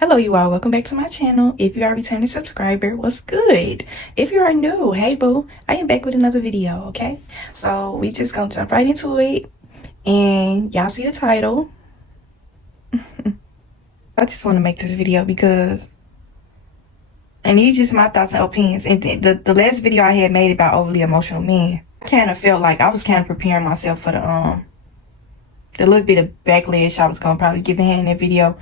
Hello you all, welcome back to my channel. If you are a returning subscriber, what's good? If you are new, hey boo, I am back with another video, okay? So we just gonna jump right into it, and y'all see the title. I just want to make this video because, and these just my thoughts and opinions, and the last video I had made about overly emotional men, I kind of felt like I was kind of preparing myself for the little bit of backlash I was gonna probably get behind that video.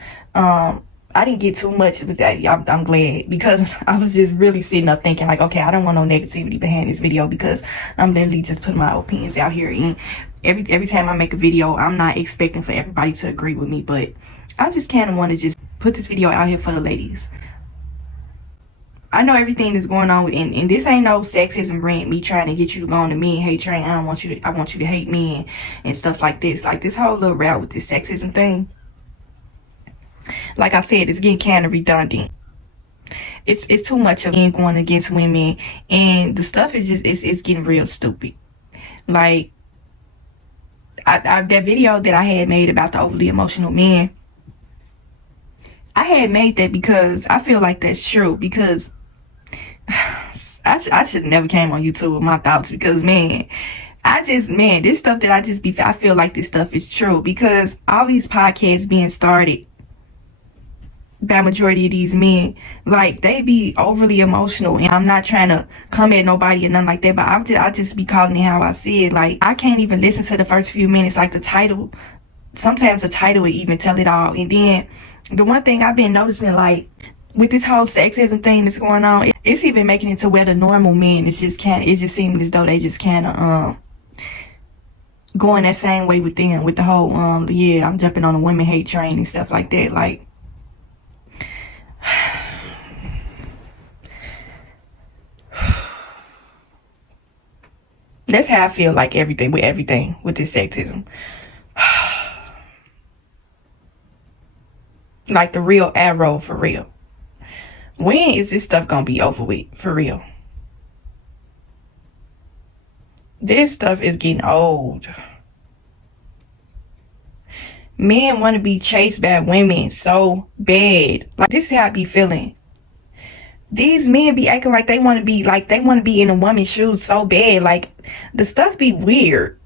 I didn't get too much with that. I'm glad, because I was just really sitting up thinking like, okay, I don't want no negativity behind this video, because I'm literally just putting my opinions out here. And every time I make a video, I'm not expecting for everybody to agree with me, but I just kind of want to just put this video out here for the ladies. I know everything that's going on with, and this ain't no sexism rant, me trying to get you to go on the men hate train. I want you to hate men and stuff like this. Like this whole little route with this sexism thing, like I said, it's getting kind of redundant. It's too much of men going against women, and the stuff is just it's getting real stupid. Like that video that I had made about the overly emotional men, I had made that because I feel like that's true, because I should have never came on YouTube with my thoughts, because man, this stuff that I feel like this stuff is true, because all these podcasts being started by majority of these men, like they be overly emotional, and I'm not trying to come at nobody or nothing like that, but I just be calling it how I see it. Like I can't even listen to the first few minutes, like the title. Sometimes the title would even tell it all. And then the one thing I've been noticing, like with this whole sexism thing that's going on, it's even making it to where the normal men, it's just seeming as though they just kind of going that same way with them, with the whole yeah, I'm jumping on the women hate train and stuff like that. Like that's how I feel like everything with this sexism. Like the real arrow, for real. When is this stuff gonna be over with, for real? This stuff is getting old. Men want to be chased by women so bad. Like this is how I be feeling. These men be acting like they want to be in a woman's shoes so bad. Like the stuff be weird.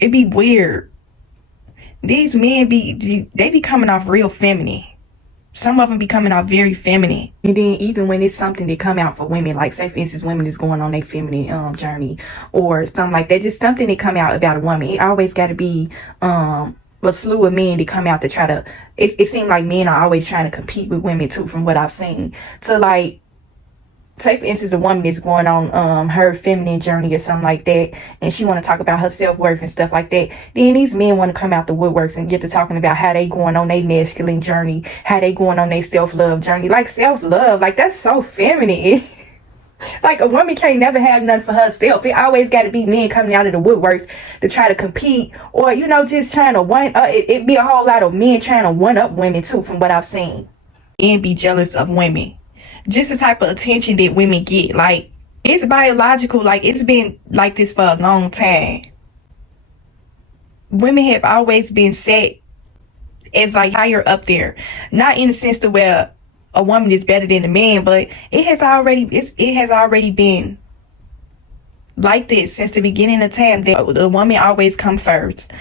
It be weird. These men be coming off real feminine. Some of them be coming off very feminine. And then even when it's something that come out for women, like say for instance, women is going on their feminine journey or something like that, just something that come out about a woman, it always got to be a slew of men that come out to try to, it seems like men are always trying to compete with women too, from what I've seen. So like, say for instance, a woman is going on her feminine journey or something like that, and she want to talk about her self-worth and stuff like that, then these men want to come out the woodworks and get to talking about how they going on their masculine journey, how they going on their self-love journey. Like self-love, like that's so feminine. Like a woman can't never have nothing for herself. It always got to be men coming out of the woodworks to try to compete, or just trying to it be a whole lot of men trying to one up women too, from what I've seen, and be jealous of women. Just the type of attention that women get, like it's biological. Like it's been like this for a long time. Women have always been set as like higher up there, not in the sense to where a woman is better than a man, but it has already been like this since the beginning of time, that the woman always come first.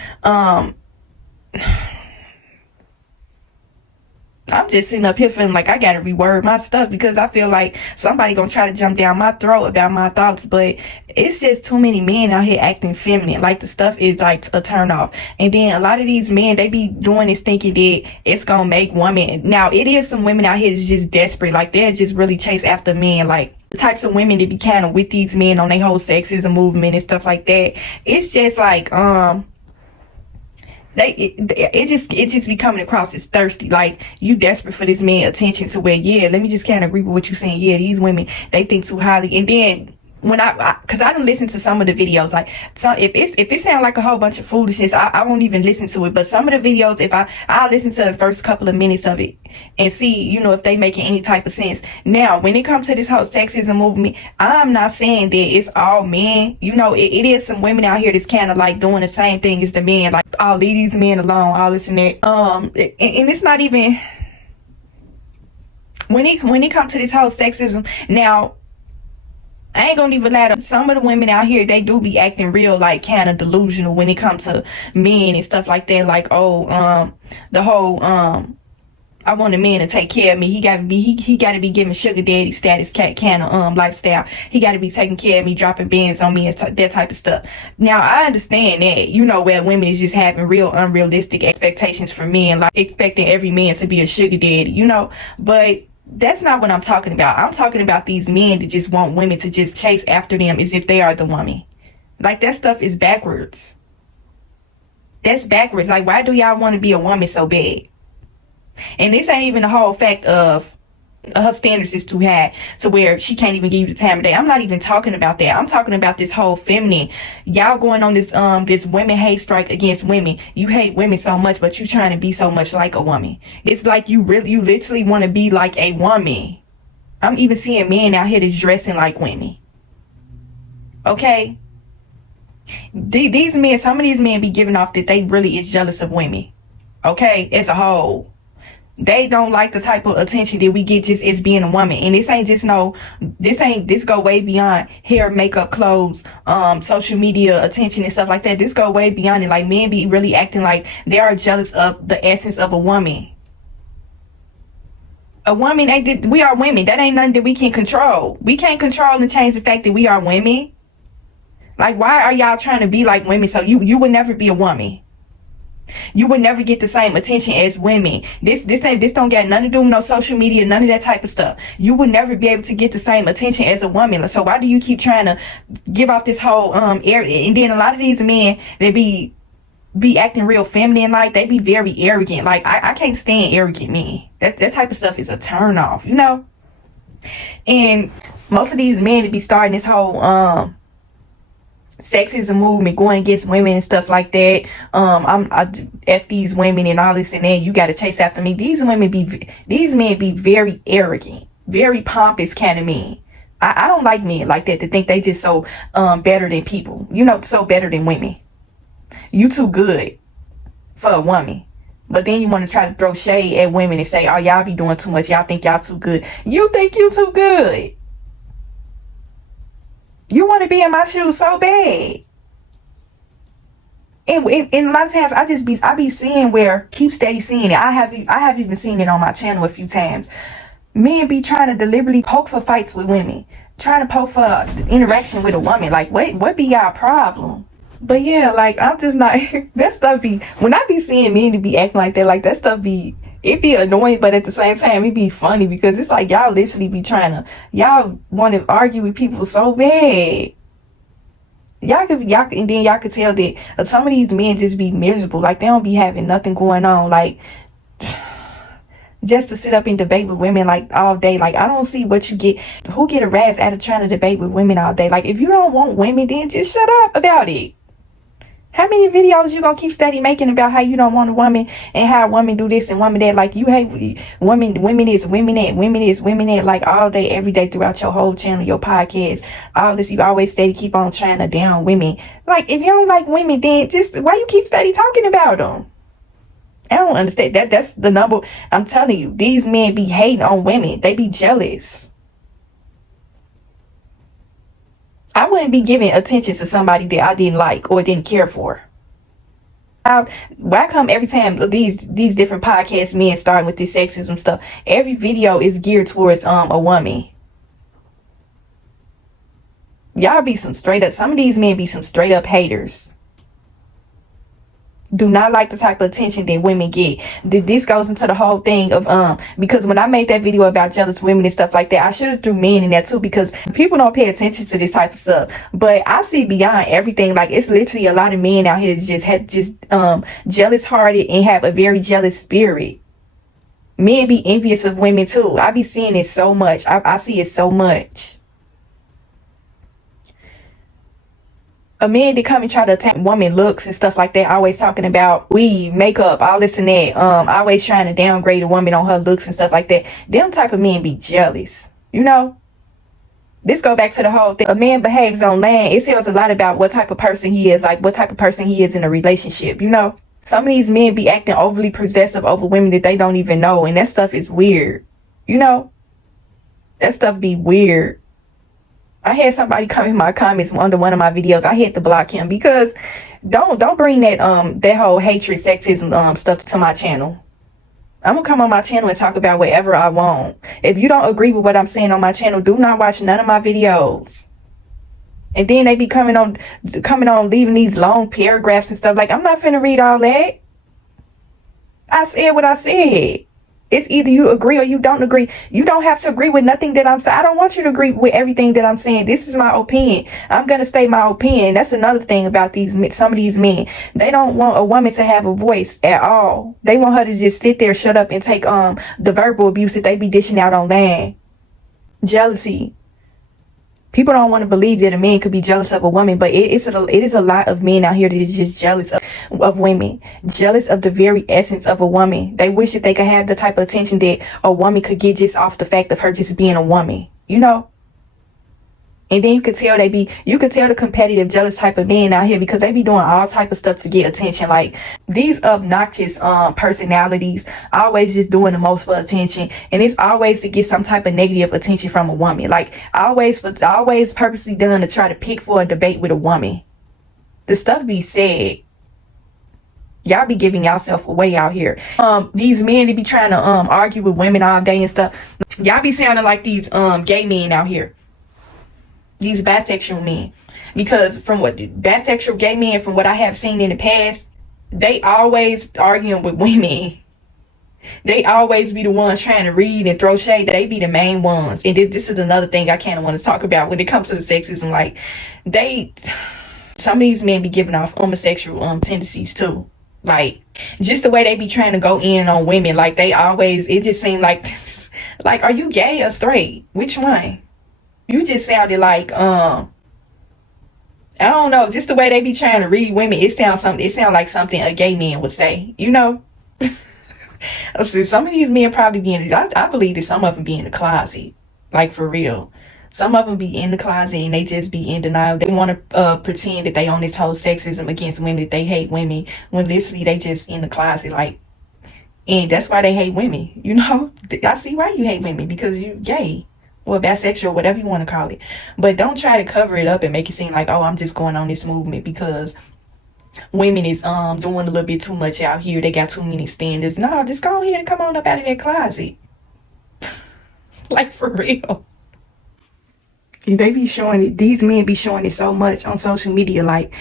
I'm just sitting up here feeling like I gotta reword my stuff, because I feel like somebody gonna try to jump down my throat about my thoughts, but it's just too many men out here acting feminine. Like the stuff is like a turn off. And then a lot of these men, they be doing this thinking that it's gonna make women. Now it is some women out here that's just desperate, like they're just really chase after men, like the types of women that be kind of with these men on their whole sexism movement and stuff like that. It's just like it just be coming across as thirsty, like you desperate for this man attention, to where, yeah, let me just kind of agree with what you're saying, yeah, these women, they think too highly. And then when because I done listen to some of the videos, like so if it sound like a whole bunch of foolishness, I won't even listen to it. But some of the videos, if I'll listen to the first couple of minutes of it and see, if they making any type of sense. Now when it comes to this whole sexism movement, I'm not saying that it's all men. It is some women out here that's kind of like doing the same thing as the men, like, I'll leave these men alone, all this and that. And it's not even, when it comes to this whole sexism, now I ain't gonna even lie to some of the women out here, they do be acting real like kind of delusional when it comes to men and stuff like that. Like, the whole I want a man to take care of me. He gotta be giving sugar daddy status kind of lifestyle. He gotta be taking care of me, dropping bands on me and that type of stuff. Now I understand that, where women is just having real unrealistic expectations for men, like expecting every man to be a sugar daddy, but that's not what I'm talking about. I'm talking about these men that just want women to just chase after them as if they are the woman. Like, that stuff is backwards. That's backwards. Like, why do y'all want to be a woman so bad? And this ain't even the whole fact of her standards is too high to where she can't even give you the time of day. I'm not even talking about that. I'm talking about this whole feminine. Y'all going on this this women hate strike against women. You hate women so much, but you trying to be so much like a woman. It's like you literally want to be like a woman. I'm even seeing men out here that's dressing like women. Okay? These men, some of these men be giving off that they really is jealous of women. Okay? As a whole. They don't like the type of attention that we get just as being a woman. And this go way beyond hair, makeup, clothes, social media attention and stuff like that. This go way beyond it. Like, men be really acting like they are jealous of the essence of a woman. A woman we are women. That ain't nothing that we can control. We can't control and change the fact that we are women. Like, why are y'all trying to be like women so you would never be a woman? You would never get the same attention as women. This don't got nothing to do with no social media, none of that type of stuff. You would never be able to get the same attention as a woman. So why do you keep trying to give off this whole air? And then a lot of these men, they be acting real feminine, like they be very arrogant. Like, I can't stand arrogant men. That type of stuff is a turn off, And most of these men to be starting this whole sexism movement, going against women and stuff like that. I F these women and all this and that. You got to chase after me. These men be very arrogant, very pompous kind of men. I don't like men like that to think they just so better than people. So better than women. You too good for a woman. But then you want to try to throw shade at women and say, oh, y'all be doing too much. Y'all think y'all too good. You think you too good. You want to be in my shoes so bad. And a lot of times I be seeing where, keep steady seeing it. I have even seen it on my channel a few times. Men be trying to deliberately poke for fights with women. Trying to poke for interaction with a woman. Like, what be y'all problem? But yeah, like, I'm just not, that stuff be, when I be seeing men to be acting like that, like, that stuff be, it be annoying, but at the same time, it be funny because it's like y'all literally be y'all want to argue with people so bad. And then y'all could tell that some of these men just be miserable. Like, they don't be having nothing going on. Like, just to sit up and debate with women like all day. Like, I don't see what you get. Who get a rise out of trying to debate with women all day? Like, if you don't want women, then just shut up about it. How many videos you gonna keep steady making about how you don't want a woman and how women do this and women that? Like, you hate women is women that, like, all day, every day throughout your whole channel, your podcast, all this. You always steady keep on trying to down women. Like, if you don't like women, then just why you keep steady talking about them? I don't understand that. That's the number. I'm telling you, these men be hating on women. They be jealous. I wouldn't be giving attention to somebody that I didn't like or didn't care for. Why come every time these different podcast men starting with this sexism stuff, every video is geared towards a woman? Y'all be some some of these men be some straight up haters. Do not like the type of attention that women get. This goes into the whole thing of because when I made that video about jealous women and stuff like that, I should have threw men in there too, because people don't pay attention to this type of stuff. But I see beyond everything. Like, it's literally a lot of men out here that just jealous hearted and have a very jealous spirit. Men be envious of women too. I be seeing it so much. I see it so much. A man that come and try to attack woman looks and stuff like that, always talking about weave, makeup, all this and that, always trying to downgrade a woman on her looks and stuff like that. Them type of men be jealous, This go back to the whole thing. A man behaves on land. It tells a lot about what type of person he is, like what type of person he is in a relationship, Some of these men be acting overly possessive over women that they don't even know, and that stuff is weird, That stuff be weird. I had somebody come in my comments under one of my videos. I had to block him because don't bring that whole hatred, sexism stuff to my channel. I'm gonna come on my channel and talk about whatever I want. If you don't agree with what I'm saying on my channel, do not watch none of my videos. And then they be coming on leaving these long paragraphs and stuff. Like, I'm not finna read all that. I said what I said. It's either you agree or you don't agree. You don't have to agree with nothing that I'm saying. I don't want you to agree with everything that I'm saying. This is my opinion. I'm going to state my opinion. That's another thing about some of these men. They don't want a woman to have a voice at all. They want her to just sit there, shut up, and take the verbal abuse that they be dishing out online. Jealousy. People don't want to believe that a man could be jealous of a woman, but it is a lot of men out here that is just jealous of women, jealous of the very essence of a woman. They wish that they could have the type of attention that a woman could get just off the fact of her just being a woman, you know? And then you could tell the competitive, jealous type of men out here because they be doing all type of stuff to get attention. Like these obnoxious personalities, always just doing the most for attention, and it's always to get some type of negative attention from a woman. Like always purposely done to try to pick for a debate with a woman. The stuff be said. Y'all be giving yourself away out here. These men, they be trying to argue with women all day and stuff. Y'all be sounding like these gay men out here. These bisexual men, because from what bisexual gay men, from what I have seen in the past, they always arguing with women. They always be the ones trying to read and throw shade. They be the main ones. And this is another thing I kind of want to talk about when it comes to the sexism. Like some of these men be giving off homosexual tendencies too. Like just the way they be trying to go in on women. Like it just seemed like are you gay or straight? Which one? You just sounded like I don't know, just the way they be trying to read women, it sounds like something a gay man would say, you know? Some of these men probably be I believe that some of them be in the closet, like for real. Some of them be in the closet and they just be in denial. They want to pretend that they own this whole sexism against women, that they hate women, when literally they just in the closet, like, and that's why they hate women, you know? I see why you hate women, because you gay. Or bisexual, whatever you want to call it. But don't try to cover it up and make it seem like, oh, I'm just going on this movement because women is doing a little bit too much out here. They got too many standards. No, just go ahead and come on up out of that closet. Like, for real. They be showing it. These men be showing it so much on social media. Like,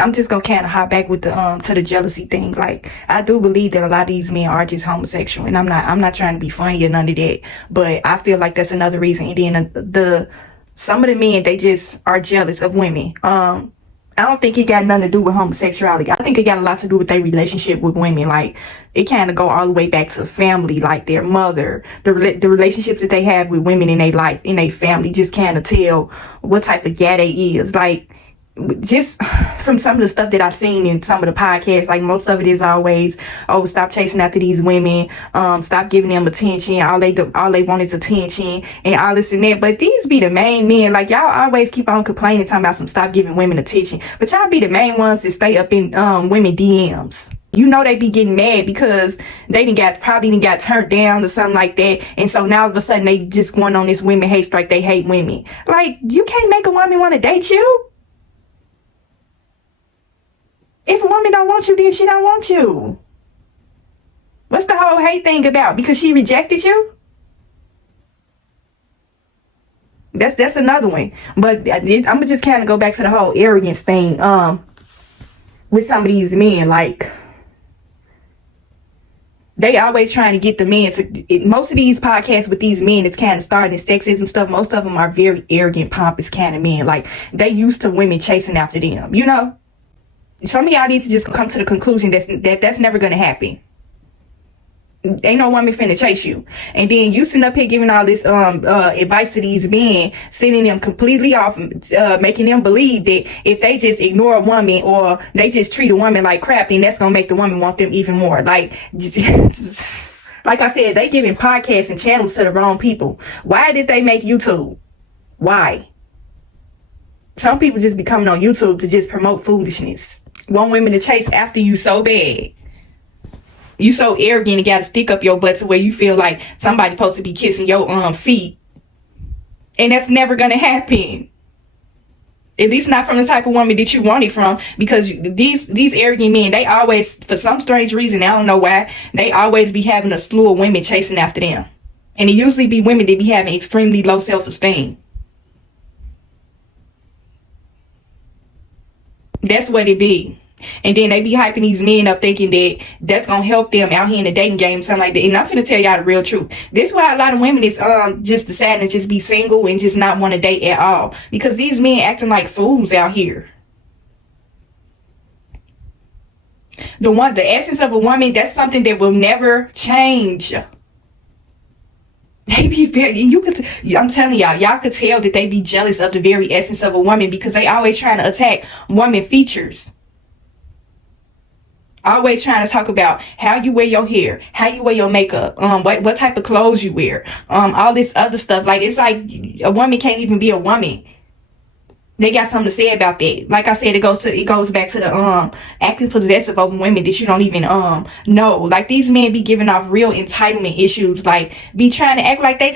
I'm just gonna kind of hop back with the to the jealousy thing. Like, I do believe that a lot of these men are just homosexual, and I'm not trying to be funny or none of that. But I feel like that's another reason. And then some of the men, they just are jealous of women. I don't think it got nothing to do with homosexuality. I think it got a lot to do with their relationship with women. Like, it kind of go all the way back to family, like their mother, the relationships that they have with women in their life, in their family, just kind of tell what type of guy they is. Like, just from some of the stuff that I've seen in some of the podcasts, like most of it is always, oh, stop chasing after these women, stop giving them attention, all they want is attention and all this and that. But these be the main men. Like, y'all always keep on complaining, talking about some stop giving women attention, but y'all be the main ones that stay up in women DMs. You know, they be getting mad because they probably didn't got turned down or something like that. And so now all of a sudden they just going on this women hate strike. They hate women. Like, you can't make a woman want to date you. If a woman don't want you, then she don't want you. What's the whole hate thing about? Because she rejected you? That's another one. But I'm gonna just kind of go back to the whole arrogance thing. With some of these men, like, they always trying to get the men to. Most of these podcasts with these men, it's kind of starting sexism stuff. Most of them are very arrogant, pompous kind of men. Like, they used to women chasing after them, you know? Some of y'all need to just come to the conclusion that's never going to happen. Ain't no woman finna chase you. And then you sitting up here giving all this advice to these men, sending them completely off, making them believe that if they just ignore a woman or they just treat a woman like crap, then that's gonna make the woman want them even more. Like, like I said, they giving podcasts and channels to the wrong people. Why did they make YouTube? Why? Some people just be coming on YouTube to just promote foolishness. Want women to chase after you so bad. You so arrogant and got to stick up your butt to where you feel like somebody supposed to be kissing your feet And that's never gonna happen. At least not from the type of woman that you want it from, because these arrogant men, they always, for some strange reason, I don't know why, they always be having a slew of women chasing after them. And it usually be women that be having extremely low self-esteem. That's what it be. And then they be hyping these men up thinking that that's gonna help them out here in the dating game, something like that. And I'm finna tell y'all the real truth. This is why a lot of women is just deciding to just be single and just not want to date at all. Because these men acting like fools out here. The essence of a woman, that's something that will never change. They be very, I'm telling y'all could tell that they be jealous of the very essence of a woman, because they always trying to attack woman features. Always trying to talk about how you wear your hair, how you wear your makeup, what type of clothes you wear, all this other stuff. Like, it's like a woman can't even be a woman. They got something to say about that. Like I said, it goes back to the acting possessive over women that you don't even know. Like, these men be giving off real entitlement issues. Like, be trying to act like they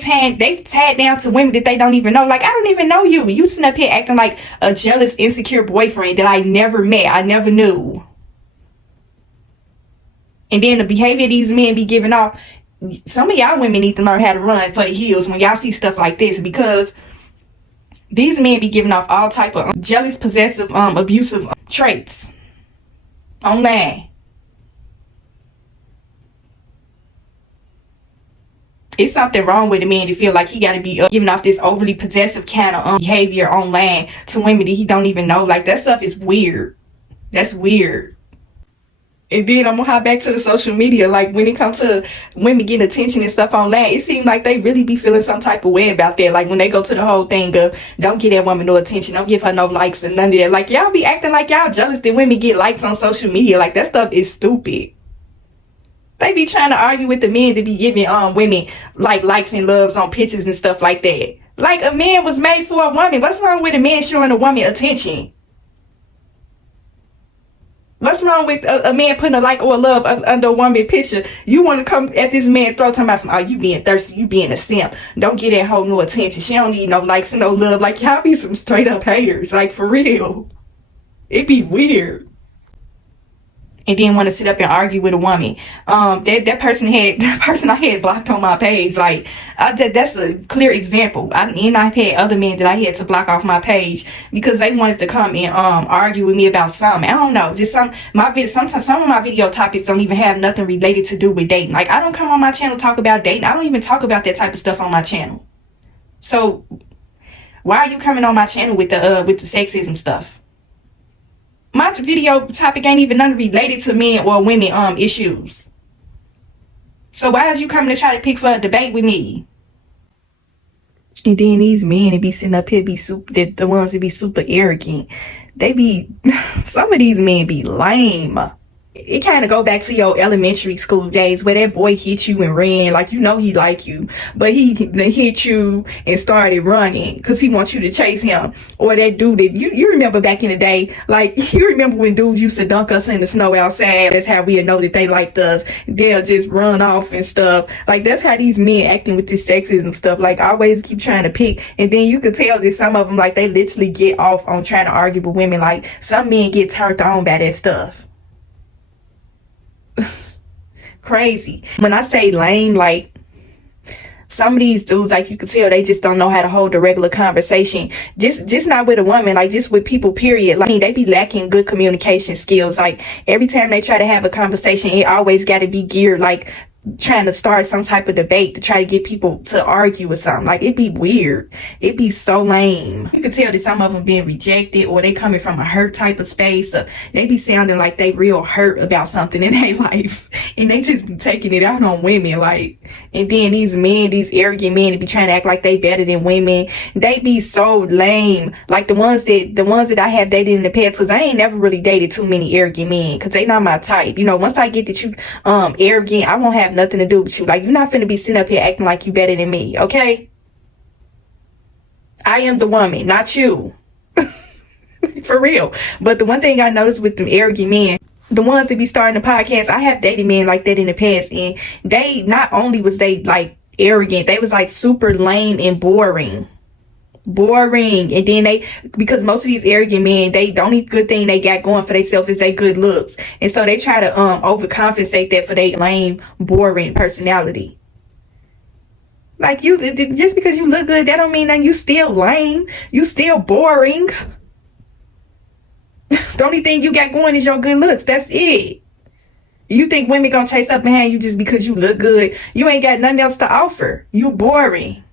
tied down to women that they don't even know. Like, I don't even know you. You sitting up here acting like a jealous, insecure boyfriend that I never met, I never knew. And then the behavior these men be giving off, some of y'all women need to learn how to run for the hills when y'all see stuff like this, because these men be giving off all type of jealous, possessive, abusive traits online. It's something wrong with a man to feel like he got to be giving off this overly possessive kind of behavior online to women that he don't even know. Like, that stuff is weird. That's weird. And then I'm gonna hop back to the social media. Like, when it comes to women getting attention and stuff online, it seems like they really be feeling some type of way about that. Like, when they go to the whole thing of, don't give that woman no attention, don't give her no likes and none of that. Like, y'all be acting like y'all jealous that women get likes on social media. Like, that stuff is stupid. They be trying to argue with the men to be giving women like likes and loves on pictures and stuff like that. Like, a man was made for a woman. What's wrong with a man showing a woman attention? What's wrong with a man putting a like or a love under a woman picture? You want to come at this man throat talking about some, oh, you being thirsty, you being a simp. Don't get that whole no attention. She don't need no likes and no love. Like, y'all be some straight up haters. Like, for real. It be weird. And then want to sit up and argue with a woman. That person I had blocked on my page. Like, that's a clear example. And I've had other men that I had to block off my page because they wanted to come and argue with me about something. I don't know, just sometimes some of my video topics don't even have nothing related to do with dating. Like, I don't come on my channel talk about dating. I don't even talk about that type of stuff on my channel. So why are you coming on my channel with the sexism stuff? My video topic ain't even nothing related to men or women issues. So why is you coming to try to pick for a debate with me? And then these men that be sitting up here the ones that be super arrogant. They be some of these men be lame. It kind of go back to your elementary school days where that boy hit you and ran, like, you know he like you, but he hit you and started running because he wants you to chase him. Or that dude that you remember back in the day, like, you remember when dudes used to dunk us in the snow outside. That's how we know that they liked us. They'll just run off and stuff. Like, that's how these men acting with this sexism stuff. Like, always keep trying to pick. And then you could tell that some of them, like, they literally get off on trying to argue with women. Like, some men get turned on by that stuff. Crazy. When I say lame, like, some of these dudes, like, you can tell they just don't know how to hold a regular conversation. Just not with a woman, like, just with people, period. Like, I mean, they be lacking good communication skills. Like, every time they try to have a conversation, it always got to be geared, like, trying to start some type of debate to try to get people to argue with something. Like, it'd be weird. It'd be so lame. You can tell that some of them being rejected, or they coming from a hurt type of space. They be sounding like they real hurt about something in their life, and they just be taking it out on women. Like, and then these arrogant men, they be trying to act like they better than women. They be so lame. Like, the ones that I have dated in the past, because I ain't never really dated too many arrogant men, because they not my type. You know, once I get that you arrogant, I won't have nothing to do with you. Like, you're not finna be sitting up here acting like you better than me, okay? I am the woman, not you. For real. But the one thing I noticed with them arrogant men, the ones that be starting the podcast, I have dated men like that in the past, and they, not only was they like arrogant, they was like super lame and boring. boring. And then because most of these arrogant men, the only good thing they got going for themselves is their good looks. And so they try to overcompensate that for their lame, boring personality. Like, you, just because you look good, that don't mean that you still lame. You still boring. The only thing you got going is your good looks. That's it. You think women gonna chase up behind you just because you look good? You ain't got nothing else to offer. You boring.